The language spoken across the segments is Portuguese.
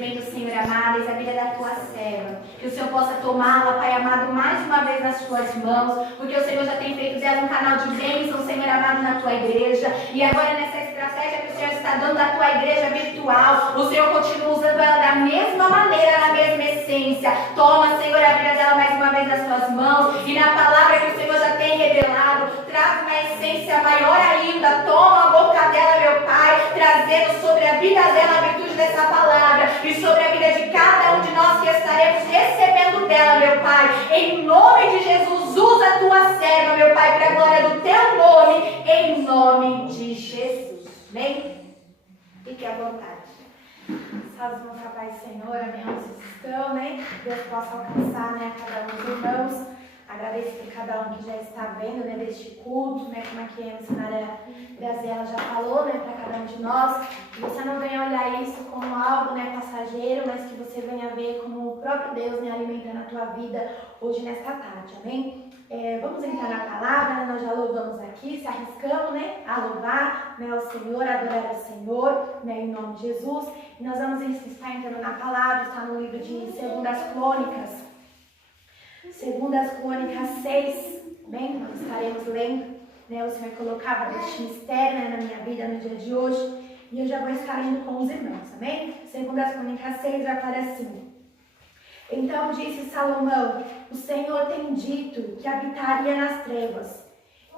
Senhor amado, a vida da tua serva, que o Senhor possa tomá-la, Pai amado, mais uma vez nas tuas mãos, porque o Senhor já tem feito dela um canal de bênção, Senhor amado, na tua igreja, e agora nessa estratégia que o Senhor está dando à tua igreja virtual, o Senhor continua usando ela da mesma maneira, na mesma essência. Toma, Senhor, a vida dela mais uma vez nas tuas mãos, e na palavra que o Senhor já tem revelado, traz uma essência maior ainda. Toma a boca dela, meu Pai, trazendo sobre a vida dela a virtude dessa palavra, e sobre a vida de cada um de nós que estaremos recebendo dela, meu Pai. Em nome de Jesus, usa a tua serva, meu Pai, para a glória do teu nome, em nome de Jesus. Amém? Fique à vontade. Salve, meu Pai, Senhor, amém, onde vocês estão, né? Deus possa alcançar, né, cada um dos irmãos. Agradeço por cada um que já está vendo, né, deste culto, né, como é que a missionária Graziela já falou, né, para cada um de nós. Que você não venha olhar isso como algo, né, passageiro, mas que você venha ver como o próprio Deus, né, alimentando a tua vida hoje nesta tarde, amém? Vamos entrar na palavra, né, nós já louvamos aqui, se arriscamos, né, a louvar, né, ao Senhor, a adorar ao Senhor, né, em nome de Jesus. E nós vamos estar entrando na palavra, está no livro de Segundas Crônicas. Segundas Crônicas 6, bem, nós estaremos lendo, né, o Senhor colocava este mistério, né, na minha vida no dia de hoje, e eu já vou estar lendo com os irmãos, amém? Segundas Crônicas 6 vai para assim. Então disse Salomão: o Senhor tem dito que habitaria nas trevas,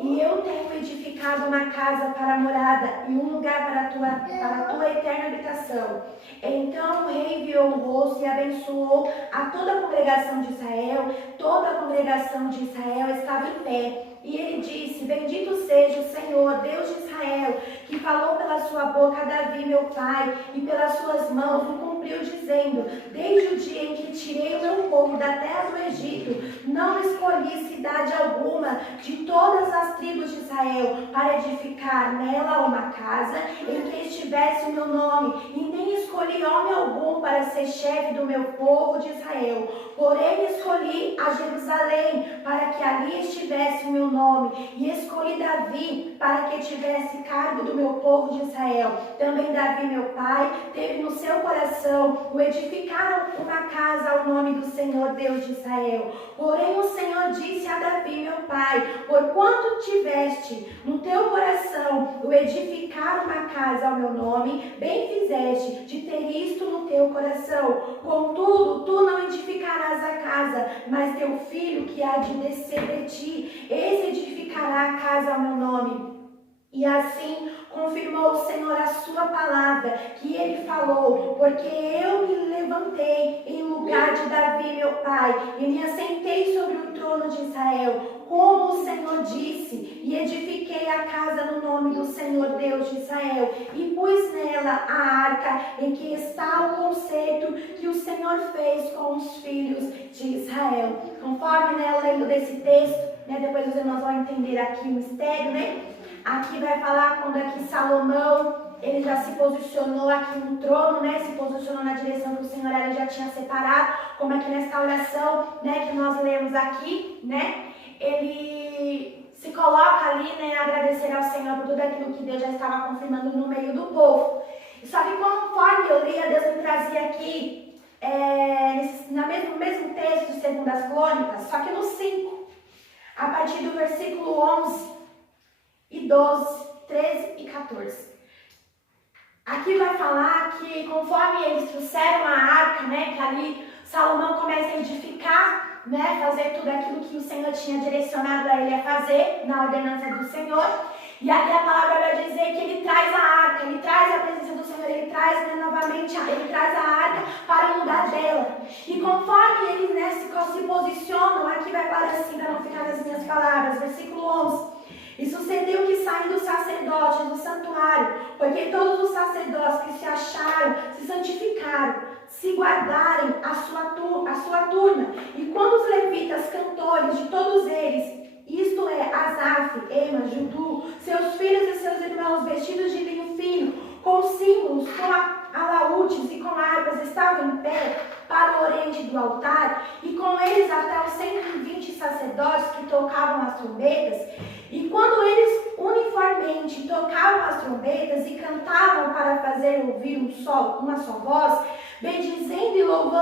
e eu tenho edificado uma casa para a morada e um lugar para a tua eterna habitação. Então o rei virou o rosto e abençoou a toda a congregação de Israel. Toda a congregação de Israel estava em pé. E ele disse: bendito seja o Senhor, Deus de Israel, que falou pela sua boca a Davi, meu pai, e pelas suas mãos o cumpriu, dizendo: desde o dia em que tirei o meu povo da terra do Egito, não escolhi cidade alguma de todas as tribos de Israel para edificar nela uma casa em que estivesse o meu nome, e nem escolhi homem algum para ser chefe do meu povo de Israel. Porém escolhi a Jerusalém para que ali estivesse o meu nome, e escolhi Davi para que tivesse cargo do meu povo de Israel. Também Davi, meu pai, teve no seu coração o edificar uma casa ao nome do Senhor Deus de Israel. Porém o Senhor disse a Davi, meu pai: porquanto tiveste no teu coração o edificar uma casa ao meu nome, bem fizeste de ter isto no teu coração. Contudo, tu não edificarás a casa, mas teu filho que há de descer de ti, esse edificará a casa ao meu nome. E assim confirmou o Senhor a sua palavra que ele falou, porque eu me levantei em lugar de Davi, meu pai, e me assentei sobre o trono de Israel, como o Senhor disse, e edifiquei a casa no nome do Senhor Deus de Israel, e pus nela a arca em que está o concerto que o Senhor fez com os filhos de Israel. Conforme, né, lendo desse texto, né, depois os irmãos vão entender aqui o mistério, né? Aqui vai falar quando aqui Salomão, ele já se posicionou aqui no trono, né? Se posicionou na direção que o Senhor ele já tinha separado, como aqui nessa oração, né, que nós lemos aqui, né? Ele se coloca ali, né, a agradecer ao Senhor por tudo aquilo que Deus já estava confirmando no meio do povo. Só que conforme eu lia, Deus me trazia aqui, no mesmo texto de Segundas Crônicas, só que no 5, a partir do versículo 11 e 12, 13 e 14. Aqui vai falar que conforme eles trouxeram a arca, né, que ali Salomão começa a edificar, né, fazer tudo aquilo que o Senhor tinha direcionado a ele a fazer, na ordenança do Senhor. E ali a palavra vai dizer que ele traz a arca, ele traz a presença do Senhor, ele traz, né, novamente, ele traz a arca para o lugar dela. E conforme eles, né, se posicionam, aqui vai falar assim, para não ficar nas minhas palavras, versículo 11. E sucedeu que saindo os sacerdotes do santuário, porque todos os sacerdotes que se acharam se santificaram, se guardarem a sua turma. E quando os levitas, cantores de todos eles, isto é, Asaf, Ema, Judu, seus filhos e seus irmãos, vestidos de linho fino, com símbolos, com alaúdes e com harpas, estavam em pé para o oriente do altar, e com eles até os 120 sacerdotes que tocavam as trombetas. E quando eles uniformemente tocavam as trombetas e cantavam para fazer ouvir uma só voz, bendiziam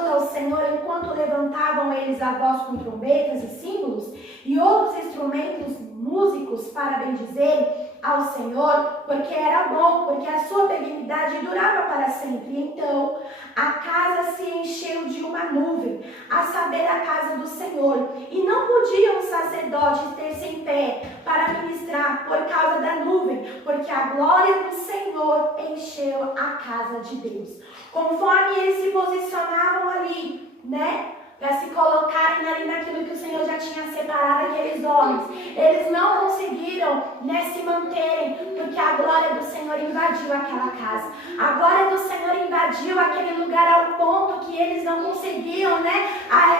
louvando ao Senhor enquanto levantavam eles a voz com trombetas e símbolos e outros instrumentos músicos para bendizer ao Senhor, porque era bom, porque a sua benignidade durava para sempre. Então a casa se encheu de uma nuvem, a saber, a casa do Senhor, e não podiam os sacerdotes ter-se em pé para ministrar por causa da nuvem, porque a glória do Senhor encheu a casa de Deus. Conforme eles se posicionavam ali, né, para se colocarem ali naquilo que o Senhor já tinha separado aqueles homens, eles não conseguiram, né, se manterem, porque a glória do Senhor invadiu aquela casa. A glória do Senhor invadiu aquele lugar ao ponto que eles não conseguiam, né,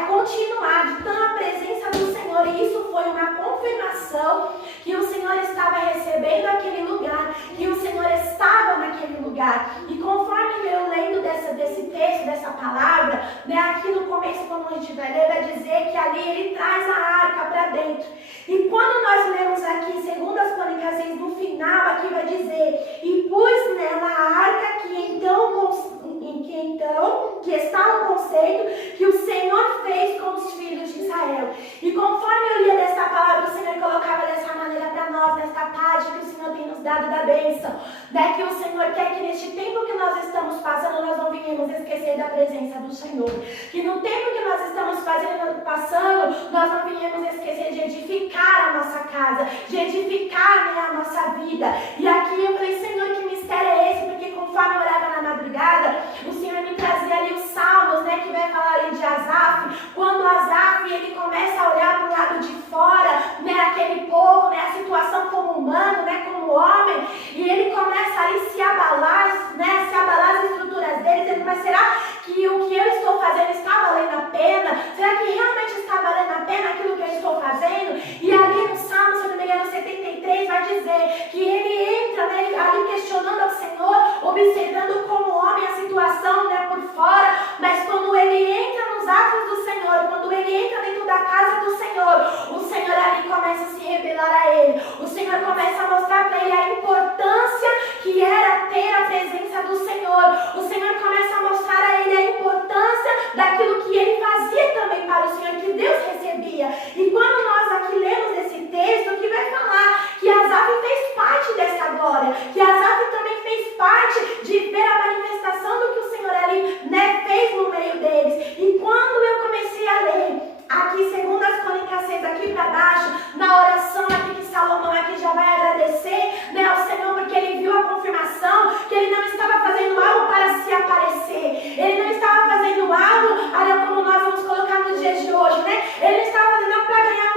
continuar, de tão a presença do Senhor. E isso foi uma confirmação que o Senhor estava recebendo aquele lugar, que o Senhor estava naquele lugar. E conforme eu lendo desse texto, dessa palavra, né, aqui no começo, quando a gente vai ler, vai dizer que ali ele traz a arca para dentro. E quando nós lemos aqui em 2 Crônicas 6, no final, aqui vai dizer: e pus nela a arca que está no conceito que o Senhor fez com os filhos de Israel. E conforme eu lia dessa palavra, o Senhor colocava dessa maneira para nós, nesta tarde que o Senhor tem nos dado da bênção, né? Que o Senhor quer que neste tempo que nós estamos passando, nós não venhamos esquecer da presença do Senhor. Que no tempo que nós estamos passando, nós não venhamos esquecer de edificar a nossa casa, de edificar, né, a nossa vida. E aqui eu falei: Senhor, que mistério é esse? Porque conforme eu orava na madrugada, o Senhor me trazia ali os salmos, né, que vai falar ali de Asaf. Quando Asaf, ele começa a olhar para o lado de fora, né, aquele povo, né, a situação como humano, né, como homem, e ele começa ali se abalar, né, se abalar as estruturas deles. Ele, mas será que o que eu estou fazendo está valendo a pena? Será que realmente está valendo a pena aquilo que eu estou fazendo? E ali no Salmo, se eu não me engano, 73, vai dizer que ele entra, né, ali questionando ao Senhor, observando como homem a situação, né, por fora, mas quando ele entra nos atos do Senhor, quando ele entra dentro da casa do Senhor, o Senhor ali começa a se revelar a ele. O Senhor começa a mostrar para ele a importância que era ter a presença do Senhor. O Senhor começa a mostrar a ele a importância daquilo que ele fazia também para o Senhor, que Deus recebia. E quando nós aqui lemos esse texto, que vai falar que Asaf fez parte dessa glória, que Asaf também fez parte de ver a manifestação do que o Senhor ali, né, fez no meio deles. E quando eu comecei a ler aqui 2 Crônicas 6, aqui para baixo, na oração aqui que Salomão aqui já vai agradecer, né, ao Senhor, porque ele viu a confirmação que ele não estava fazendo algo para se aparecer, ele não estava fazendo algo, olha como nós vamos colocar nos dias de hoje, né, ele não estava fazendo algo para ganhar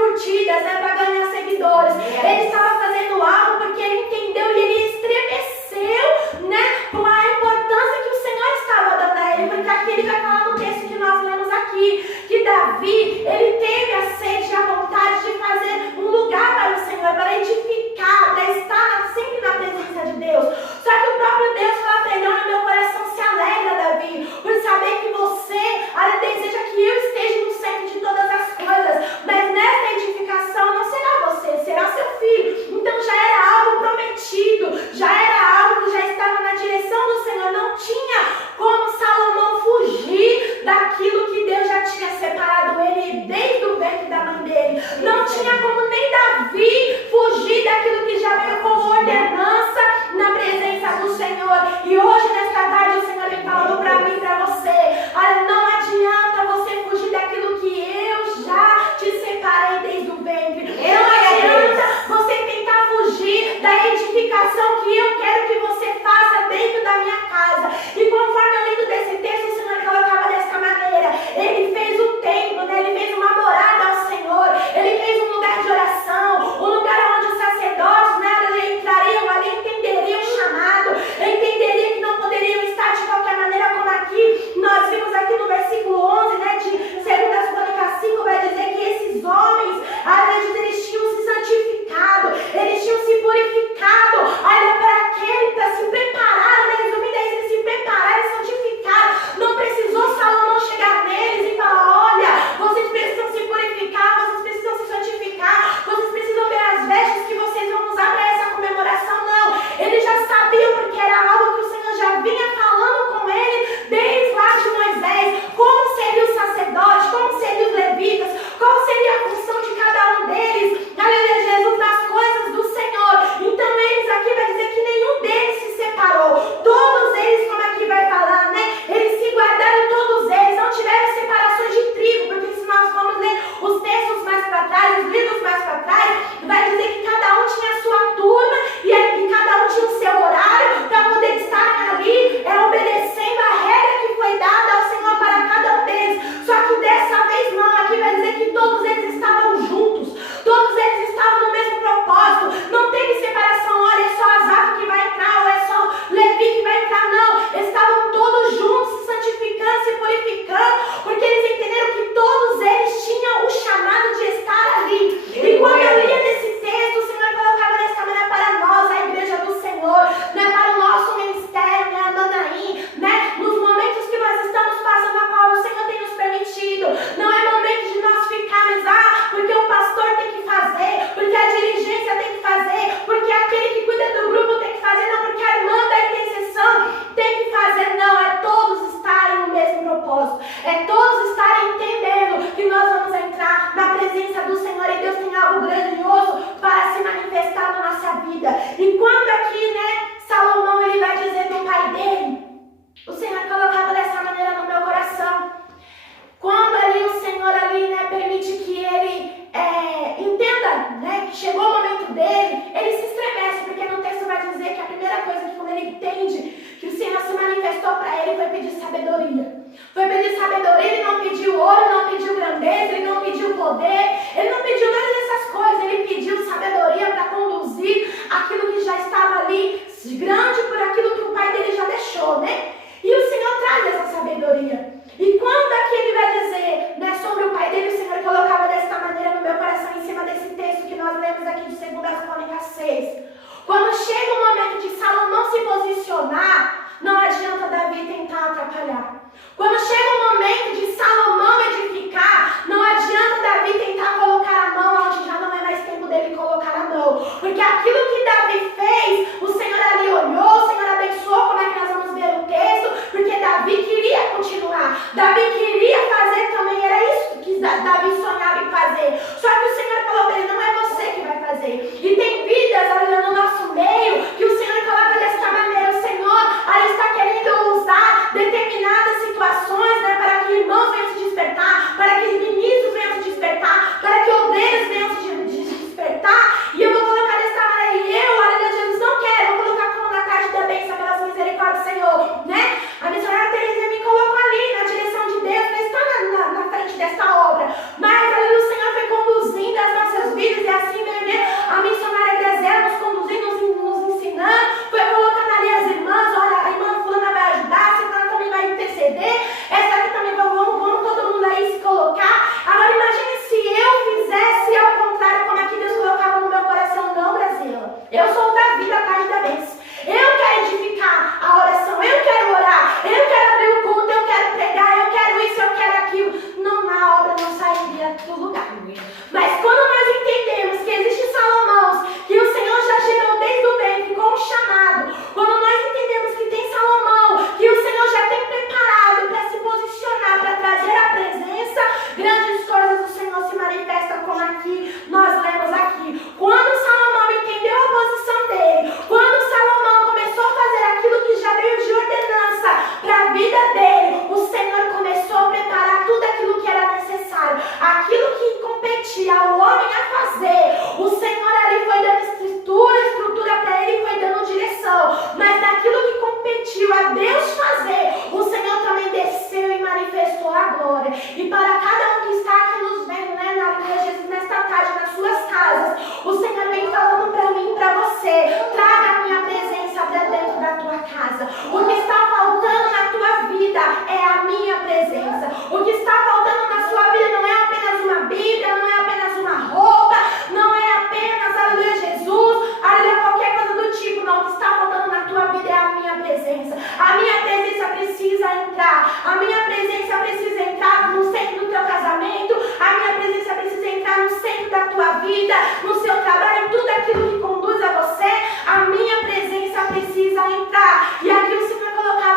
E quando aqui, Salomão, ele vai dizer do pai dele, o Senhor colocava dessa maneira no meu coração. Quando ali o Senhor ali, permite que ele entenda, que chegou o momento dele, ele se estremece, porque no texto vai dizer que a primeira coisa que quando ele entende que o Senhor se manifestou para ele foi pedir sabedoria. Foi pedir sabedoria, ele não pediu ouro, não pediu grandeza, ele não pediu poder, ele não pediu nada dessas coisas, ele pediu sabedoria para conduzir aquilo que já estava ali grande por aquilo que o pai dele já deixou, E o Senhor traz essa sabedoria. E quando aqui ele vai dizer, sobre o pai dele, o Senhor colocava desta maneira no meu coração, em cima desse texto que nós lemos aqui de 2 Crônicas 6. Quando chega o momento de Salomão se posicionar, não adianta Davi tentar atrapalhar. Quando chega o momento de Salomão edificar, não adianta Davi tentar colocar a mão onde já não é mais tempo dele colocar a mão. Porque aquilo que Davi fez, o Senhor ali olhou, o Senhor abençoou, como é que nós vamos ver o texto, porque Davi queria continuar. Davi queria fazer também, era isso que Davi sonhava em fazer. Só que o Senhor falou para ele, não é você que vai fazer. E tem vidas ali no nosso meio, que o Senhor coloca desta maneira, o Senhor ali está querendo usar determinadas situações, para que irmãos venham se despertar, para que ministros venham se despertar, para que obreiros venham se despertar. E eu vou colocar desta maneira, e eu, aleluia, Jesus, não quero, vou colocar como na tarde da bênção pelas misericórdias do Senhor, A missionária Teresa me colocou ali na direção de Deus, não está na frente desta obra, mas ali o Senhor foi conduzindo as nossas vidas, e assim veio a missionária Graziela nos conduzindo, nos ensinando, foi colocando ali as irmãs, olha, a irmã fulana vai ajudar, a fulana também vai interceder, essa aqui também, vamos todo mundo aí se colocar. Agora imagine se eu fizesse ao contrário, como é que Deus colocava no meu coração, não, Brasil. Eu sou o Davi da tarde da bênção. Eu quero edificar a oração, eu quero orar, eu quero abrir o culto, eu quero pregar, eu quero isso, eu quero aquilo. Não, na obra não sairia do lugar. Mas quando nós entendemos que existe Salomão, que o Senhor já gerou desde o ventre com um chamado, quando nós entendemos que tem Salomão, que o Senhor já tem preparado para se posicionar, para trazer a presença, grandes coisas do Senhor se manifestam, como aqui nós lemos aqui. Quando Salomão entendeu a posição dele, quando Salomão começou a fazer aquilo que já veio de ordenança para a vida dele, o Senhor começou a preparar tudo aquilo que era necessário, aquilo que competia ao homem a fazer. O Senhor ali foi dando estrutura para ele, foi dando direção, mas naquilo que competiu a Deus fazer, o Senhor também desceu e manifestou a glória. E para cada um que está aqui nos vendo, na igreja, Jesus, nesta tarde, nas suas casas, o Senhor vem falando para mim e para você, traga a minha presença para dentro da tua casa. O que está faltando na tua vida é a minha presença. O que está faltando na sua vida não é apenas uma Bíblia, não é apenas uma roupa, não é apenas, aleluia, Jesus, aleluia, qualquer coisa do tipo. Não, o que está faltando na tua vida é a minha presença. A minha presença precisa entrar. A minha presença precisa entrar no centro do teu casamento. A minha presença precisa entrar no centro da tua vida, no seu trabalho, tudo aquilo que conduz a você. A minha presença precisa entrar. E aqui o Senhor colocar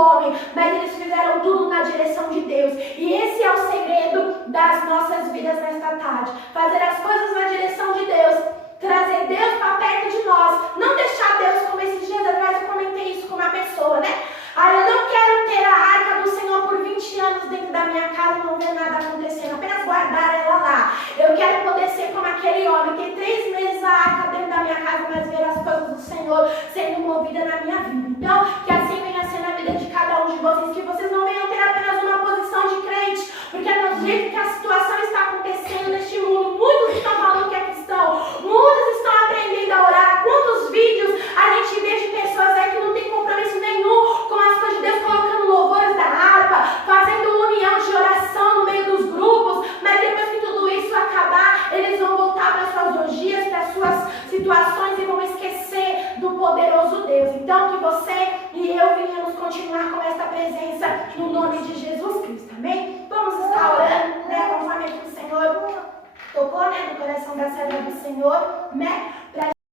homem, mas eles fizeram tudo na direção de Deus. E esse é o segredo das nossas vidas nesta tarde. Fazer as coisas na direção de Deus. Trazer Deus para perto de nós. Não deixar Deus, como esses dias atrás eu comentei isso com uma pessoa, né? Eu não quero ter a arca do Senhor por 20 anos dentro da minha casa e não ver nada acontecendo, apenas guardar ela lá. Eu quero poder ser como aquele homem, ter 3 meses a arca dentro da minha casa, mas ver as coisas do Senhor sendo movidas na minha vida. Então, que assim venha a ser na vida de cada um de vocês, que vocês não venham ter apenas uma posição de crente, porque do jeito que a situação está acontecendo neste mundo, muitos estão falando que é cristão, muitos estão aprendendo a orar. Quantos vídeos a gente vê de pessoas aí que não tem compromisso nenhum com as coisas de Deus, colocando louvores da harpa, fazendo união de oração no meio dos grupos, mas depois que tudo isso acabar, eles vão voltar para suas orgias, para suas situações e vão esquecer do poderoso Deus. Então, que você e eu venhamos continuar com esta presença no nome de Jesus Cristo, amém? Vamos estar orando, né, conforme aqui o Senhor tocou, né, no coração da serva do Senhor, né?